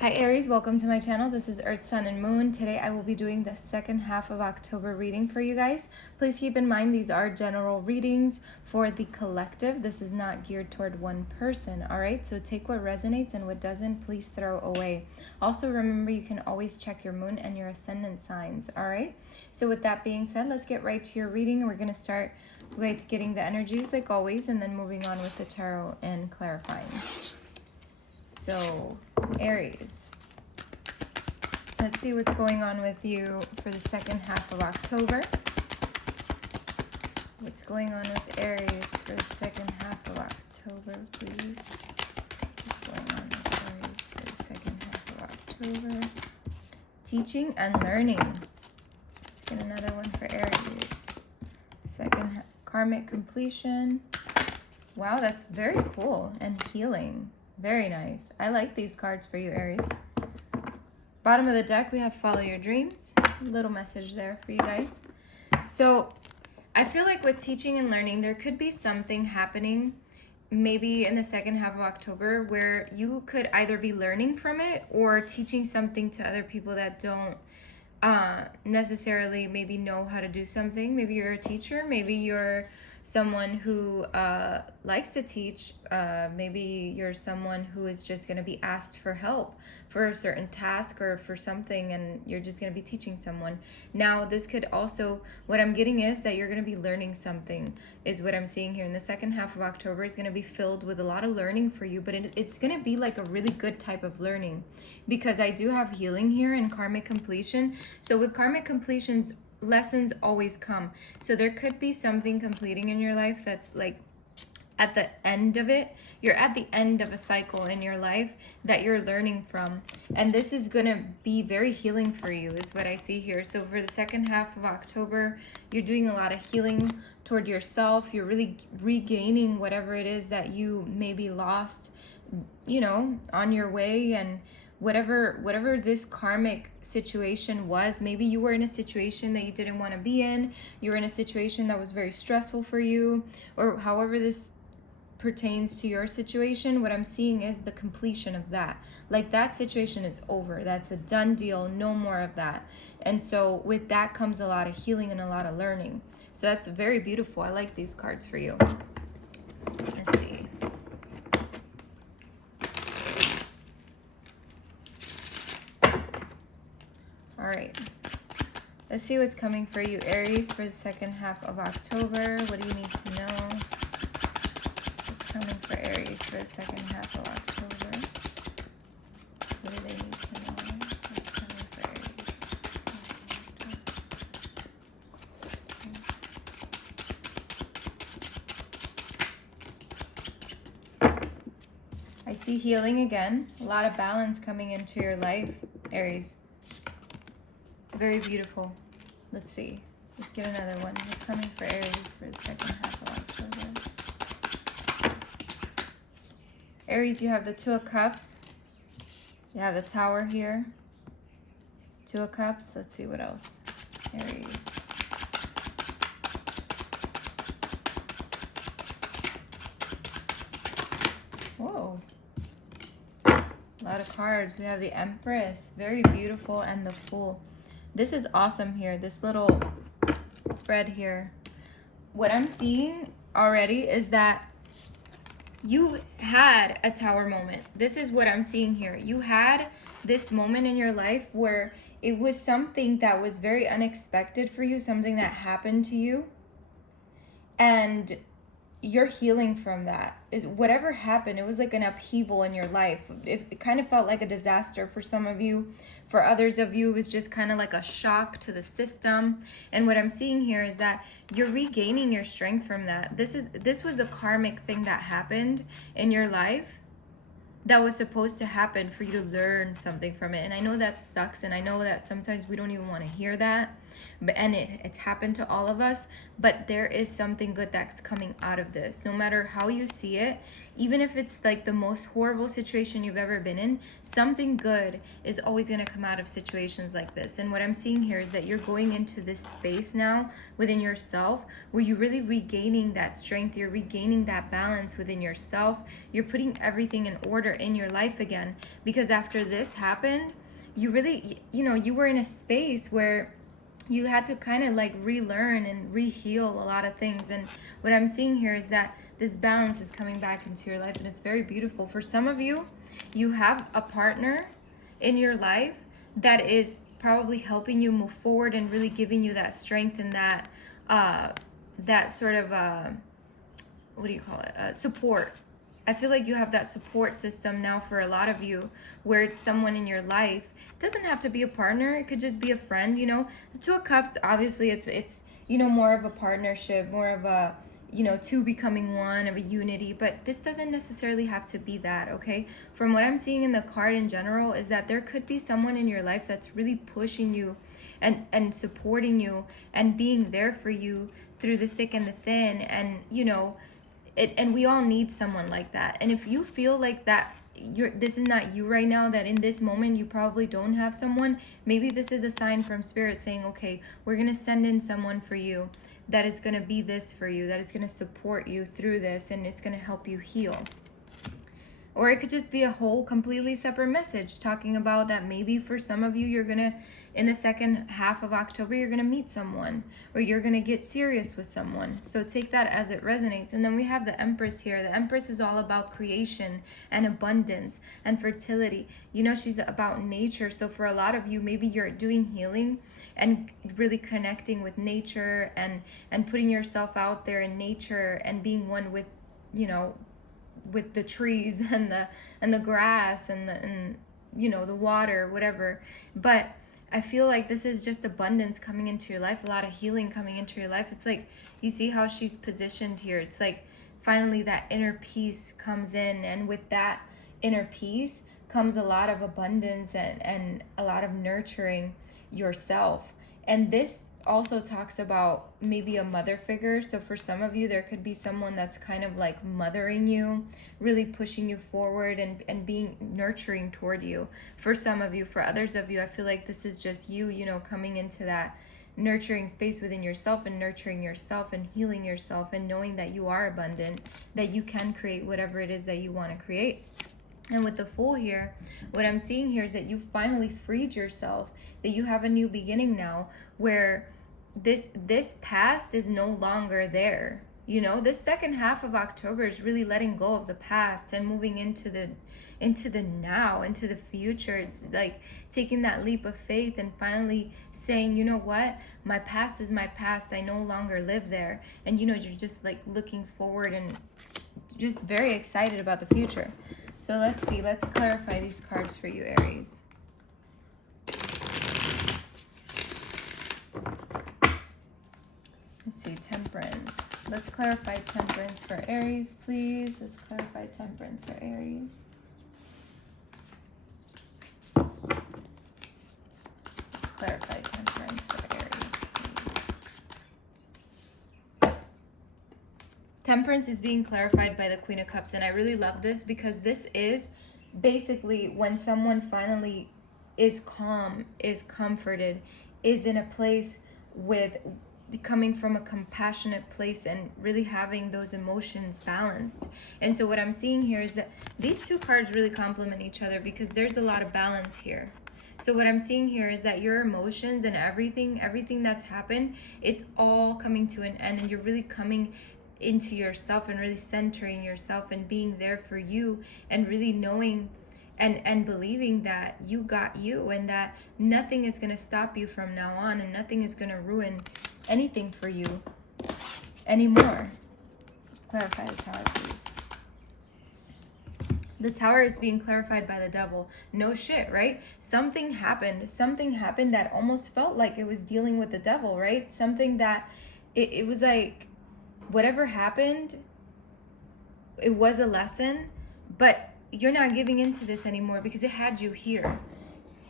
Hi Aries, welcome to my channel. This is Earth, Sun, and Moon. Today I will be doing the second half of October reading for you guys. Please keep in mind these are general readings for the collective. This is not geared toward one person, all right? So take what resonates and what doesn't, please throw away. Also remember you can always check your moon and your ascendant signs, all right? So with that being said, let's get right to your reading. We're going to start with getting the energies like always and then moving on with the tarot and clarifying. So, Aries, let's see what's going on with you for the second half of October. What's going on with Aries for the second half of October, please? What's going on with Aries for the second half of October? Teaching and learning. Let's get another one for Aries. Second karmic completion. Wow, that's very cool. And healing. Very nice. I like these cards for you, Aries. Bottom of the deck, we have Follow Your Dreams. A little message there for you guys. So I feel like with teaching and learning, there could be something happening maybe in the second half of October where you could either be learning from it or teaching something to other people that don't necessarily maybe know how to do something. Maybe you're a teacher. Maybe you're someone who likes to teach. Maybe you're someone who is just going to be asked for help for a certain task or for something, and you're just going to be teaching someone. Now, this could also, what I'm getting is that you're going to be learning something, is what I'm seeing here. In the second half of October is going to be filled with a lot of learning for you, but it's going to be like a really good type of learning, because I do have healing here and karmic completion. So with karmic completions, lessons always come. So there could be something completing in your life that's like at the end of it. You're at the end of a cycle in your life that you're learning from. And this is going to be very healing for you, is what I see here. So for the second half of October, you're doing a lot of healing toward yourself. You're really regaining whatever it is that you maybe lost, you know, on your way. And whatever this karmic situation was, maybe you were in a situation that you didn't want to be in, you were in a situation that was very stressful for you, or however this pertains to your situation, what I'm seeing is the completion of that. Like that situation is over. That's a done deal. No more of that. And so with that comes a lot of healing and a lot of learning. So that's very beautiful. I like these cards for you. Let's see. All right, let's see what's coming for you, Aries, for the second half of October. What do you need to know? What's coming for Aries for the second half of October? What do they need to know? What's coming for Aries? I see healing again. A lot of balance coming into your life, Aries. Very beautiful. Let's see. Let's get another one. What's coming for Aries for the second half of October? Aries, you have the Two of Cups. You have the Tower here. Two of Cups. Let's see what else. Aries. Whoa. A lot of cards. We have the Empress. Very beautiful. And the Fool. This is awesome here, this little spread here. What I'm seeing already is that you had a tower moment. This is what I'm seeing here. You had this moment in your life where it was something that was very unexpected for you, something that happened to you, and you're healing from that. Is whatever happened, it was like an upheaval in your life. It kind of felt like a disaster for some of you. For others of you, it was just kind of like a shock to the system. And what I'm seeing here is that you're regaining your strength from that. This was a karmic thing that happened in your life that was supposed to happen for you to learn something from it. And I know that sucks, and I know that sometimes we don't even want to hear that. And it's happened to all of us, but there is something good that's coming out of this. No matter how you see it, even if it's like the most horrible situation you've ever been in, something good is always going to come out of situations like this. And what I'm seeing here is that you're going into this space now within yourself where you're really regaining that strength, you're regaining that balance within yourself, you're putting everything in order in your life again. Because after this happened, you really, you were in a space where you had to kind of like relearn and reheal a lot of things. And what I'm seeing here is that this balance is coming back into your life, and it's very beautiful. For some of you, you have a partner in your life that is probably helping you move forward and really giving you that strength and that sort of what do you call it, support. I feel like you have that support system now for a lot of you, where it's someone in your life. It doesn't have to be a partner, it could just be a friend. The Two of Cups, obviously it's more of a partnership, more of a two becoming one, of a unity, but this doesn't necessarily have to be that. Okay, from what I'm seeing in the card in general is that there could be someone in your life that's really pushing you and supporting you and being there for you through the thick and the thin. And and we all need someone like that. And if you feel like that this is not you right now, that in this moment you probably don't have someone, maybe this is a sign from spirit saying, okay, we're going to send in someone for you that is going to be this for you, that is going to support you through this, and it's going to help you heal. Or it could just be a whole completely separate message talking about that maybe for some of you, you're going to, in the second half of October, you're going to meet someone, or you're going to get serious with someone. So take that as it resonates. And then we have the Empress here. The Empress is all about creation and abundance and fertility. She's about nature. So for a lot of you, maybe you're doing healing and really connecting with nature and putting yourself out there in nature and being one with, with the trees and the grass and the water, whatever. But I feel like this is just abundance coming into your life, a lot of healing coming into your life. It's like, you see how she's positioned here. It's like finally that inner peace comes in, and with that inner peace comes a lot of abundance and a lot of nurturing yourself. And this also talks about maybe a mother figure. So for some of you, there could be someone that's kind of like mothering you, really pushing you forward and being nurturing toward you. For some of you, for others of you, I feel like this is just you, coming into that nurturing space within yourself and nurturing yourself and healing yourself and knowing that you are abundant, that you can create whatever it is that you want to create. And with the Fool here, what I'm seeing here is that you finally freed yourself, that you have a new beginning now, where this past is no longer there. This second half of October is really letting go of the past and moving into the now, into the future. It's like taking that leap of faith and finally saying, you know what, my past is my past, I no longer live there. And you're just like looking forward and just very excited about the future. So let's see, let's clarify these cards for you, Aries. Let's see, Temperance. Let's clarify Temperance for Aries, please. Let's clarify Temperance for Aries. Let's clarify Temperance for Aries, please. Temperance is being clarified by the Queen of Cups, and I really love this because this is basically when someone finally is calm, is comforted, is in a place with coming from a compassionate place and really having those emotions balanced. And so what I'm seeing here is that these two cards really complement each other because there's a lot of balance here. So what I'm seeing here is that your emotions and everything that's happened, it's all coming to an end, and you're really coming into yourself and really centering yourself and being there for you and really knowing and believing that you got you and that nothing is going to stop you from now on and nothing is going to ruin anything for you anymore. Clarify the Tower, please. The Tower is being clarified by the Devil. No shit, right? Something happened that almost felt like it was dealing with the devil, right? Something that it was like whatever happened, it was a lesson, but you're not giving into this anymore because it had you here.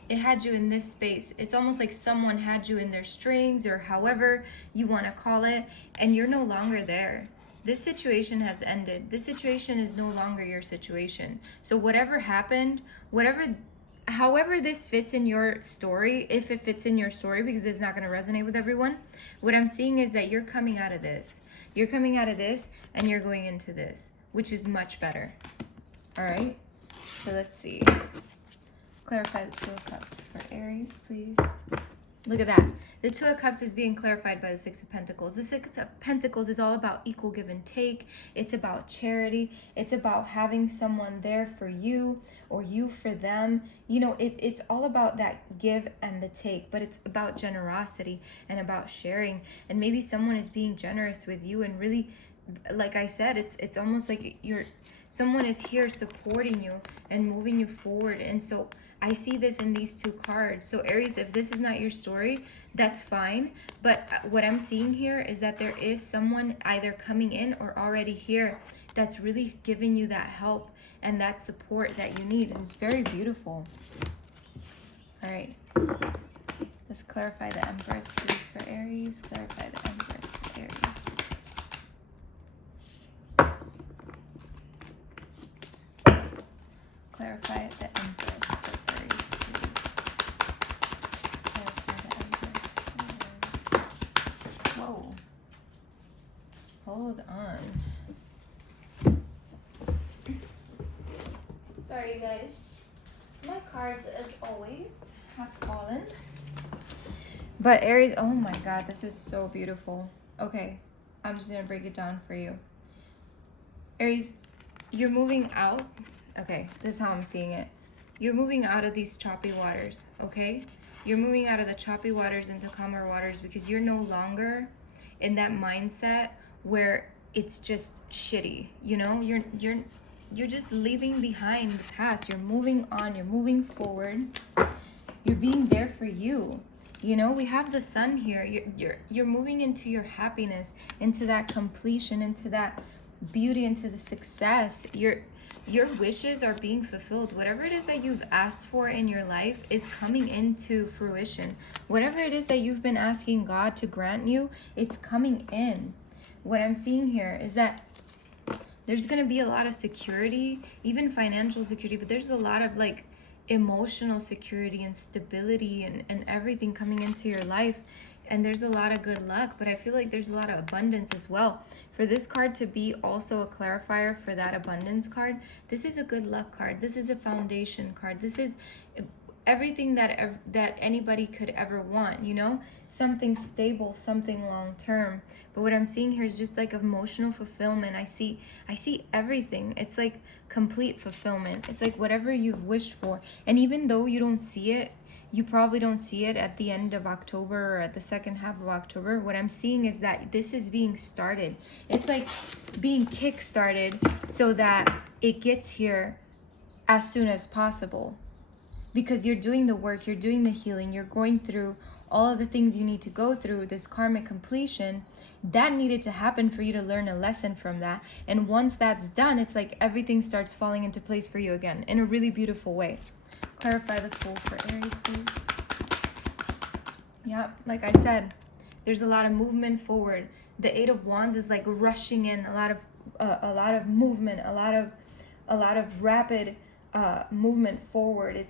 it had you in this space. It's almost like someone had you in their strings, or however you want to call it, and you're no longer there. This situation has ended. This situation is no longer your situation. So whatever happened, however this fits in your story, if it fits in your story, because it's not going to resonate with everyone, what I'm seeing is that you're coming out of this. You're coming out of this and you're going into this, which is much better. All right? So let's see. Clarify the Two of Cups for Aries, please. Look at that. The Two of Cups is being clarified by the Six of Pentacles. The Six of Pentacles is all about equal give and take. It's about charity. It's about having someone there for you or you for them. You know, it's all about that give and the take, but it's about generosity and about sharing. And maybe someone is being generous with you, and really, like I said, it's almost like someone is here supporting you and moving you forward. And so I see this in these two cards. So Aries, if this is not your story, that's fine. But what I'm seeing here is that there is someone either coming in or already here that's really giving you that help and that support that you need. It's very beautiful. All right. Let's clarify the Empress, please, for Aries. Clarify the Empress for Aries. Clarify the Empress for Aries, please. Clarify the Empress for Aries. Whoa. Hold on. Sorry, you guys. My cards, as always, have fallen. But Aries, oh my God, this is so beautiful. Okay, I'm just going to break it down for you. Aries, you're moving out. Okay, this is how I'm seeing it. You're moving out of these choppy waters, okay? You're moving out of the choppy waters into calmer waters because you're no longer in that mindset where it's just shitty, you know? You're just leaving behind the past. You're moving on, you're moving forward. You're being there for you. You know, we have the sun here. You're moving into your happiness, into that completion, into that beauty, into the success. Your wishes are being fulfilled. Whatever it is that you've asked for in your life is coming into fruition. Whatever it is that you've been asking God to grant you, it's coming in. What I'm seeing here is that there's going to be a lot of security, even financial security, but there's a lot of like emotional security and stability and everything coming into your life. And there's a lot of good luck, but I feel like there's a lot of abundance as well. For this card to be also a clarifier for that abundance card, this is a good luck card. This is a foundation card. This is everything that anybody could ever want, you know? Something stable, something long-term. But what I'm seeing here is just like emotional fulfillment. I see everything. It's like complete fulfillment. It's like whatever you've wished for. And even though you don't see it, you probably don't see it at the end of October or at the second half of October. What I'm seeing is that this is being started. It's like being kick-started so that it gets here as soon as possible. Because you're doing the work, you're doing the healing, you're going through all of the things you need to go through, this karmic completion. That needed to happen for you to learn a lesson from that. And once that's done, it's like everything starts falling into place for you again in a really beautiful way. Clarify the Fool for Aries, please. Yeah, like I said, there's a lot of movement forward. The Eight of Wands is like rushing in, a lot of movement, a lot of rapid movement forward.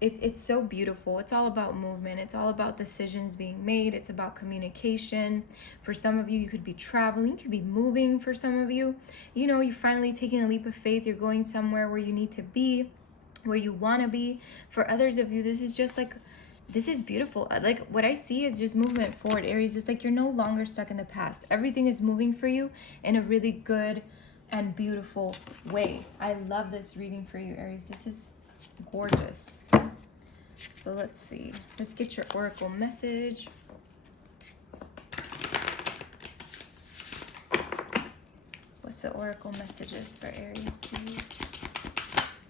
It's so beautiful. It's all about movement. It's all about decisions being made. It's about communication. For some of you, you could be traveling, you could be moving. For some of you, you know, you're finally taking a leap of faith. You're going somewhere where you need to be, where you want to be. For others of you, this is just like, this is beautiful. Like what I see is just movement forward, Aries. It's like you're no longer stuck in the past. Everything is moving for you in a really good and beautiful way. I love this reading for you, Aries. This is gorgeous. So let's see. Let's get your oracle message. What's the oracle messages for Aries, please?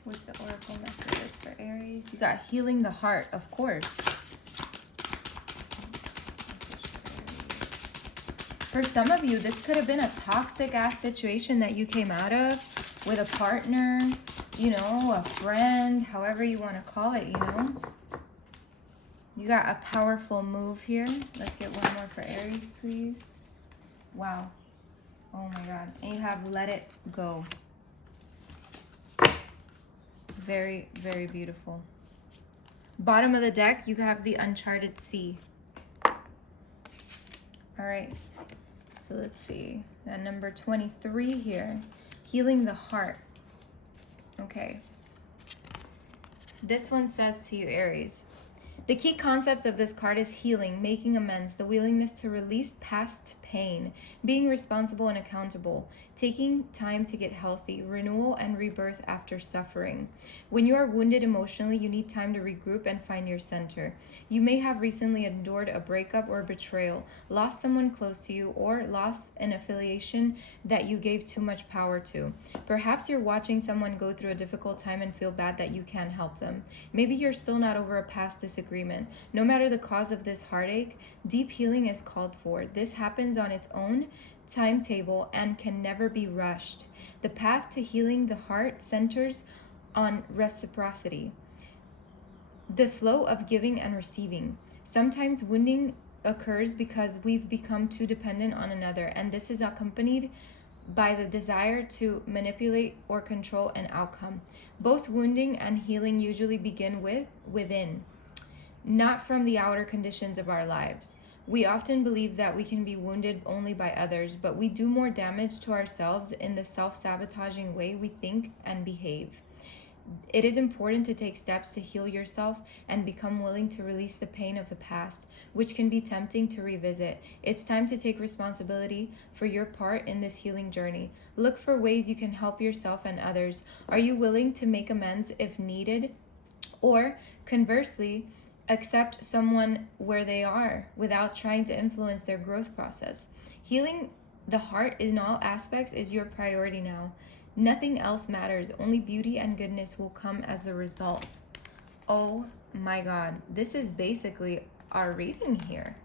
What's the oracle messages for Aries? You got healing the heart, of course. For some of you, this could have been a toxic ass situation that you came out of with a partner. you know, a friend, however you want to call it, you know. You got a powerful move here. Let's get one more for Aries, please. Wow. Oh my God. And you have let it go. Very, very beautiful. Bottom of the deck, you have the uncharted sea. All right. So let's see. Got number 23 here. Healing the heart. Okay. This one says to you, Aries. The key concepts of this card is healing, making amends, the willingness to release past pain, being responsible and accountable, taking time to get healthy, renewal and rebirth after suffering. When you are wounded emotionally, you need time to regroup and find your center. You may have recently endured a breakup or betrayal, lost someone close to you, or lost an affiliation that you gave too much power to. Perhaps you're watching someone go through a difficult time and feel bad that you can't help them. Maybe you're still not over a past disagreement. No matter the cause of this heartache, deep healing is called for. This happens on its own timetable and can never be rushed. The path to healing the heart centers on reciprocity, the flow of giving and receiving. Sometimes wounding occurs because we've become too dependent on another, and this is accompanied by the desire to manipulate or control an outcome. Both wounding and healing usually begin within, not from the outer conditions of our lives. We often believe that we can be wounded only by others, but we do more damage to ourselves in the self-sabotaging way we think and behave. It is important to take steps to heal yourself and become willing to release the pain of the past, which can be tempting to revisit. It's time to take responsibility for your part in this healing journey. Look for ways you can help yourself and others. Are you willing to make amends if needed? Or conversely, accept someone where they are without trying to influence their growth process. Healing the heart in all aspects is your priority now. Nothing else matters. Only beauty and goodness will come as a result. Oh my God. This is basically our reading here.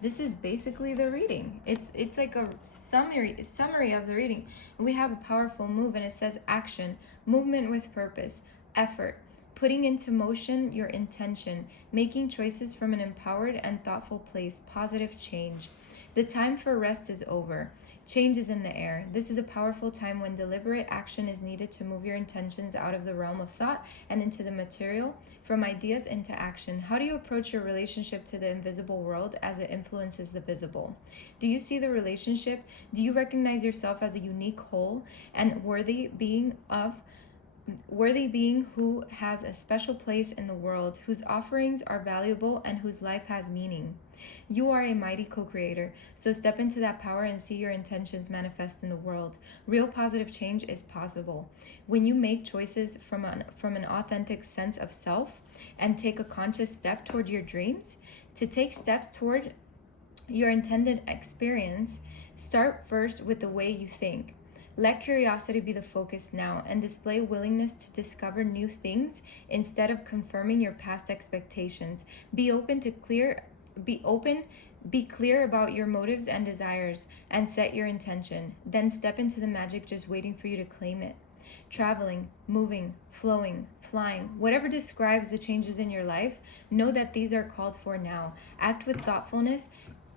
This is basically the reading. It's like a summary of the reading. And we have a powerful move, and it says action, movement with purpose, effort, putting into motion your intention, making choices from an empowered and thoughtful place, positive change. The time for rest is over. Change is in the air. This is a powerful time when deliberate action is needed to move your intentions out of the realm of thought and into the material, from ideas into action. How do you approach your relationship to the invisible world as it influences the visible? Do you see the relationship? Do you recognize yourself as a unique whole and worthy being who has a special place in the world, whose offerings are valuable and whose life has meaning? You are a mighty co-creator, so step into that power and see your intentions manifest in the world. Real positive change is possible when you make choices from an authentic sense of self and take a conscious step toward your dreams. To take steps toward your intended experience, start first with the way you think. Let curiosity be the focus now, and display willingness to discover new things instead of confirming your past expectations. Be clear about your motives and desires, and set your intention. Then step into the magic just waiting for you to claim it. Traveling, moving, flowing, flying, whatever describes the changes in your life, know that these are called for now. Act with thoughtfulness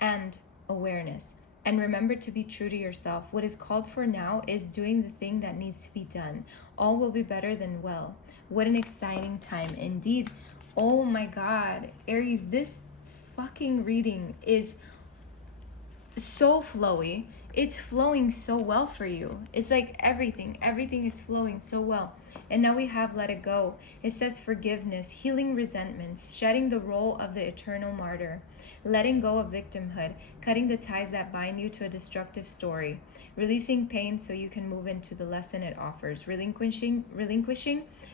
and awareness. And remember to be true to yourself. What is called for now is doing the thing that needs to be done. All will be better than well. What an exciting time indeed. Oh my God, Aries, this fucking reading is so flowy. It's flowing so well for you. It's like everything is flowing so well. And now we have let it go. It says forgiveness, healing resentments, shedding the role of the eternal martyr, letting go of victimhood, cutting the ties that bind you to a destructive story, releasing pain so you can move into the lesson it offers, relinquishing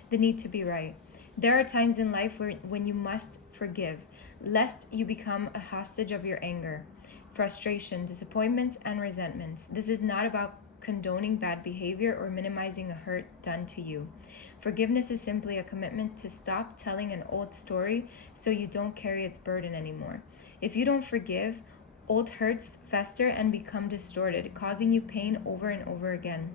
the need to be right. There are times in life when you must forgive, lest you become a hostage of your anger, frustration, disappointments, and resentments. This is not about condoning bad behavior or minimizing a hurt done to you. Forgiveness is simply a commitment to stop telling an old story so you don't carry its burden anymore. If you don't forgive, old hurts fester and become distorted, causing you pain over and over again.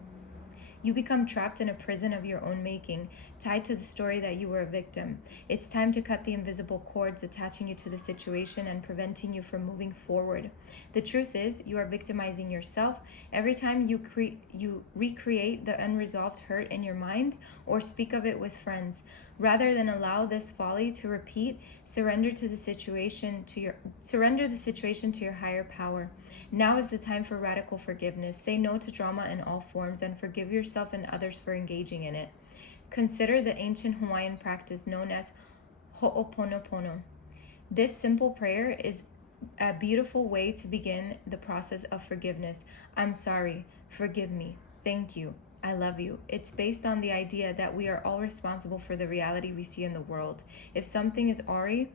You become trapped in a prison of your own making, tied to the story that you were a victim. It's time to cut the invisible cords attaching you to the situation and preventing you from moving forward. The truth is, you are victimizing yourself every time you recreate the unresolved hurt in your mind or speak of it with friends. Rather than allow this folly to repeat, surrender the situation to your higher power. Now is the time for radical forgiveness. Say no to drama in all forms and forgive yourself and others for engaging in it. Consider the ancient Hawaiian practice known as Ho'oponopono. This simple prayer is a beautiful way to begin the process of forgiveness. I'm sorry, forgive me, thank you, I love you. It's based on the idea that we are all responsible for the reality we see in the world. If something is awry,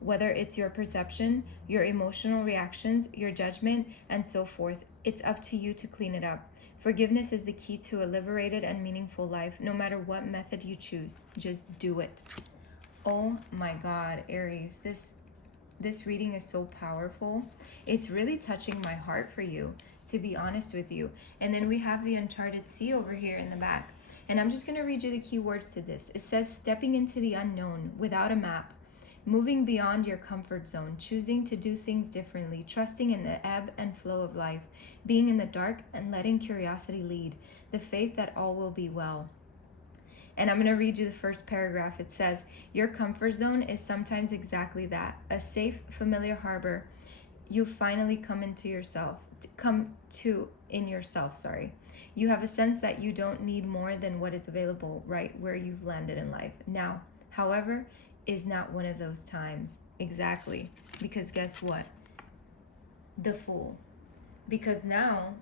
whether it's your perception, your emotional reactions, your judgment, and so forth, it's up to you to clean it up. Forgiveness is the key to a liberated and meaningful life, no matter what method you choose. Just do it. Oh my God, Aries, this reading is so powerful. It's really touching my heart for you, to be honest with you. And then we have the uncharted sea over here in the back. And I'm just going to read you the key words to this. It says, stepping into the unknown without a map, moving beyond your comfort zone, choosing to do things differently, trusting in the ebb and flow of life, being in the dark and letting curiosity lead, the faith that all will be well. And I'm going to read you the first paragraph. It says, your comfort zone is sometimes exactly that, a safe, familiar harbor. You finally come in yourself. You have a sense that you don't need more than what is available right where you've landed in life. Now, however, is not one of those times. Exactly. Because guess what? The Fool. Because now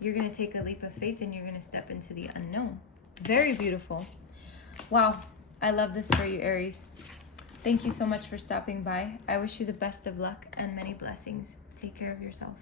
you're going to take a leap of faith and you're going to step into the unknown. Very beautiful. Wow. I love this for you, Aries. Thank you so much for stopping by. I wish you the best of luck and many blessings. Take care of yourself.